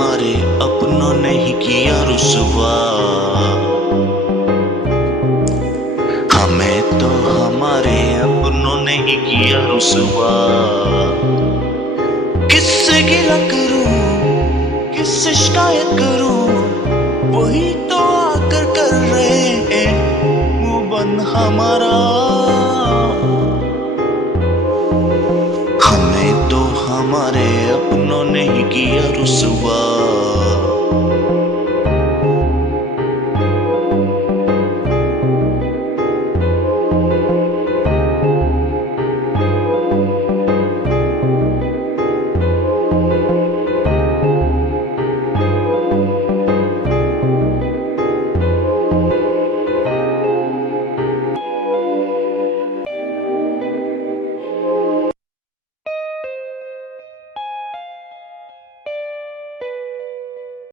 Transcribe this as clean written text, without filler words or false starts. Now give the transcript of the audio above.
हमारे अपनों ने ही किया रुसवा। हमें तो हमारे अपनों ने ही किया रुसवा। किससे गिला करूं, किससे शिकायत करूं, वही तो आकर कर रहे हैं मुंह बंद हमारा। हमें तो हमारे अपनों ने ही किया रुसवा।